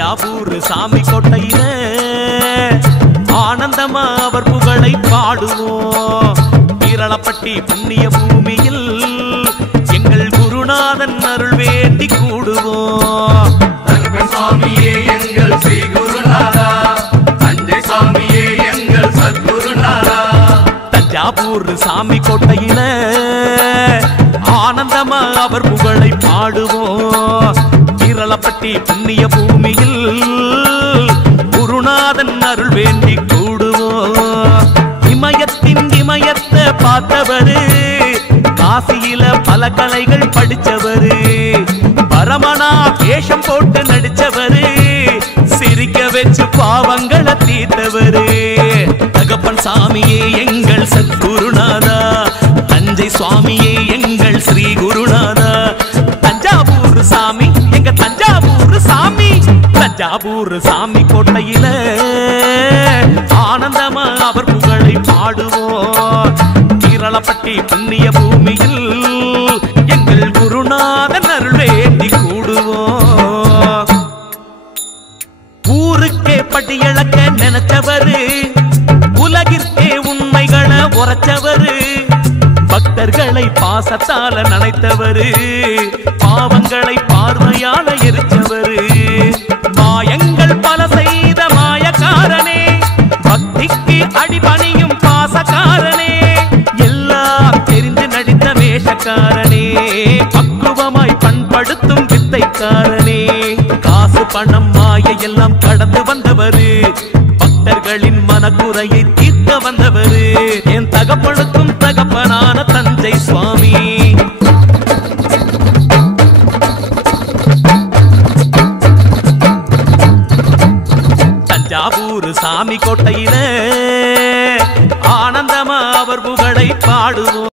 தஞ்சாவூர் சாமி கோட்டையில ஆனந்தமா அவர் புகழை பாடுவோம். வீரளப்பட்டி புண்ணிய பூமியில் எங்கள் குருநாதன் அருள் வேண்டி கூடுவோம். சாமியே எங்கள் ஸ்ரீ குருநாதா, தஞ்சை சாமியே எங்கள் சத்குருநாதா. தஞ்சாவூர் சாமி கோட்டையில ஆனந்தமா அவர் புகழை பாடுவோம். வீரளப்பட்டி புண்ணிய பூமியில் குருநாதன் அருள் வேண்டி கூடுவோம். இமயத்தின் இமயத்தை பார்த்தவரு, காசியில பல கலைகள் படிச்சவரு, பரமனா வேஷம் போட்டு நடிச்சவரு, சிரிக்க வச்சு பாவங்களை தீர்த்தவரு. தகப்பன் சாமியே எங்கள் சத்குருநாதா, தஞ்சை சுவாமியே எங்கள் ஸ்ரீ குருநாதா. தஞ்சாவூர் சாமி எங்க தஞ்சாவூர் சாமி. தஞ்சாவூர் சாமி கோட்டையில ஆனந்தமா அவர் புகழை பாடுவோம். வீரளப்பட்டி புண்ணிய பூமியில் எங்கள் குருநாதன் அருள் வேண்டி கூடுவோம். ஊருக்கே படியளக்க நினைச்சவரு, உலகிற்கே உண்மைகளை உரைச்சவரு, பக்தர்களை பாசத்தால நினைத்தவரு, பாவங்களை பார்வையால எரிச்சவரு, மாயங்கள் பல செய்த மாயக்காரனே, பக்திக்கு அடிபணியும் பாசக்காரனே, எல்லாம் தெரிந்து நடித்த வேஷக்காரனே, பக்குவமாய் பண்படுத்தும் வித்தைக்காரனே, காசு பணம் மாய எல்லாம் கடந்து வந்தவரு, பக்தர்களின் மனக்குறையை தீர்க்க வந்தவரு, என் தகப்பனுக்கும் தகப்பனான தஞ்சை சுவாமி. தஞ்சாவூர் சாமி கோட்டையில ஆனந்தமா அவர் புகழை பாடுவோம்.